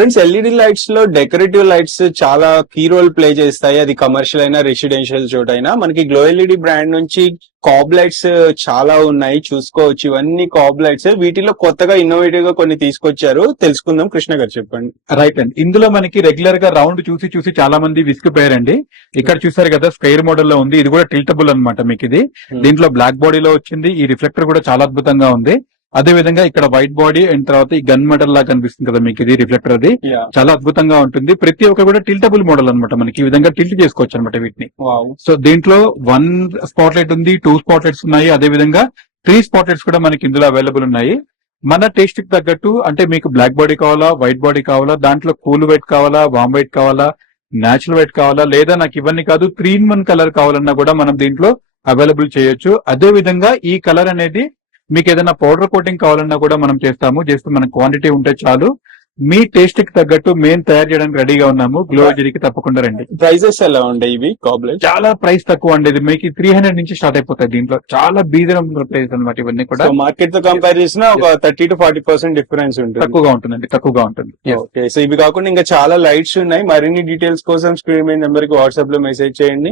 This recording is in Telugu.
ఫ్రెండ్స్, ఎల్ఈడి లైట్స్ లో డెకరేటివ్ లైట్స్ చాలా కీ రోల్ ప్లే చేస్తాయి. అది కమర్షియల్ అయినా రెసిడెన్షియల్ చోటైనా. మనకి గ్లో ఎల్ఈడి బ్రాండ్ నుంచి కాబ్ లైట్స్ చాలా ఉన్నాయి, చూసుకోవచ్చు. ఇవన్నీ కాబ్ లైట్స్. వీటిలో కొత్తగా ఇన్నోవేటివ్ గా కొన్ని తీసుకొచ్చారు, తెలుసుకుందాం. కృష్ణ గారు చెప్పండి. రైట్ అండి. ఇందులో మనకి రెగ్యులర్ గా రౌండ్ చూసి చూసి చాలా మంది విసిగిపోయారండి. ఇక్కడ చూసారు కదా, స్క్వేర్ మోడల్ లో ఉంది. ఇది కూడా టిల్టబుల్ అన్నమాట. మీకు ఇది దీంట్లో బ్లాక్ బాడీలో వచ్చింది. ఈ రిఫ్లెక్టర్ కూడా చాలా అద్భుతంగా ఉంది. అదే విధంగా ఇక్కడ వైట్ బాడీ అండ్ తర్వాత ఈ గన్ మెటల్ లాగా కనిపిస్తుంది కదా మీకు, ఇది రిఫ్లెక్టర్. అది చాలా అద్భుతంగా ఉంటుంది. ప్రతి ఒక్క కూడా టిల్టబుల్ మోడల్ అన్నమాట. మనకి ఈ విధంగా టిల్ట్ చేసుకోవచ్చు అనమాట వీటిని. సో దీంట్లో 1 స్పాట్ లైట్ ఉంది, 2 స్పాట్ లైట్స్ ఉన్నాయి. అదే విధంగా 3 స్పాట్ లైట్స్ కూడా మనకి ఇందులో అవైలబుల్ ఉన్నాయి. మన టేస్ట్ కి తగ్గట్టు, అంటే మీకు బ్లాక్ బాడీ కావాలా, వైట్ బాడీ కావాలా, దాంట్లో కూల్ వైట్ కావాలా, వామ్ వైట్ కావాలా, నేచురల్ వైట్ కావాలా, లేదా నాకు ఇవన్నీ కాదు 3-in-1 కలర్ కావాలన్నా కూడా మనం దీంట్లో అవైలబుల్ చేయొచ్చు. అదే విధంగా ఈ కలర్ అనేది మీకు ఏదైనా పౌడర్ కోటింగ్ కావాలన్నా కూడా మనం చేస్తాము. జస్ట్ మన క్వాంటిటీ ఉంటే చాలు. మీ టేస్ట్ కి తగ్గట్టు మేము తయారు చేయడానికి రెడీగా ఉన్నాము. గ్లో ఎల్ఈడికి తప్పకుండా రండి. ప్రైజెస్ ఎలా ఉంటాయి ఇవి కాబ్ లైట్స్? చాలా ప్రైస్ తక్కువ అండి. ఇది మీకు 300 నుంచి స్టార్ట్ అయిపోతాయి. దీంట్లో చాలా బీజరబుల్ ప్రైస్ అనమాట ఇవన్నీ కూడా. మార్కెట్ తో కంపేర్ చేసిన ఒక 30 to 40% డిఫరెన్స్ ఉంటుంది. తక్కువగా ఉంటుందండి, తక్కువగా ఉంటుంది. ఓకే, సో ఇవి కాకుండా ఇంకా చాలా లైట్స్ ఉన్నాయి. మరిన్ని డీటెయిల్స్ కోసం స్క్రీన్ మీద నెంబర్ కి వాట్సాప్ లో మెసేజ్ చేయండి.